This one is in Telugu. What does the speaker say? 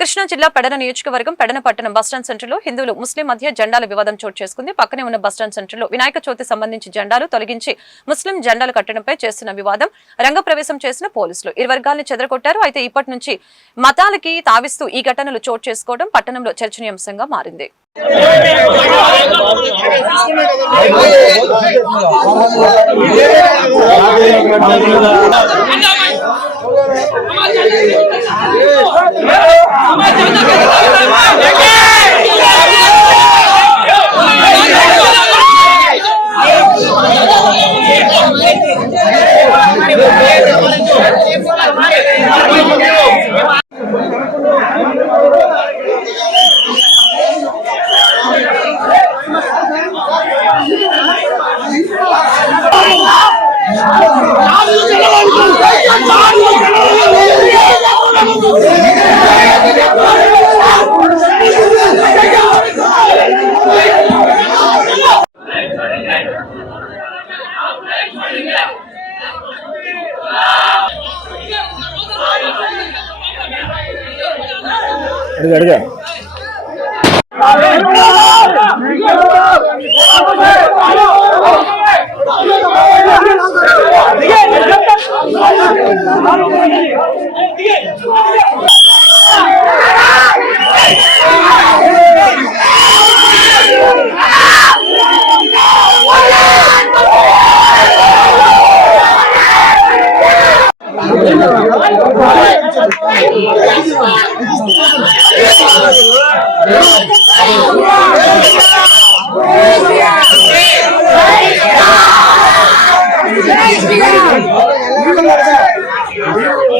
కృష్ణా జిల్లా పెడన నియోజకవర్గం పెడన పట్టణం బస్టాండ్ సెంటర్లో హిందువులు ముస్లిం మధ్య జెండాల వివాదం చోటు చేసుకుంది. పక్కనే ఉన్న బస్టాండ్ సెంటర్లో వినాయక చవితి సంబంధించి జెండాలు తొలగించి ముస్లిం జెండాలు కట్టడంపై చేస్తున్న వివాదం రంగప్రవేశం చేసిన పోలీసులు ఇరు వర్గాలను చెదరగొట్టారు. అయితే ఇప్పటి నుంచి మతాలకి తావిస్తూ ఈ ఘటనలు చోటు చేసుకోవడం పట్టణంలో చర్చనీయాంశంగా మారింది. అడుగు Jai Shri Ram.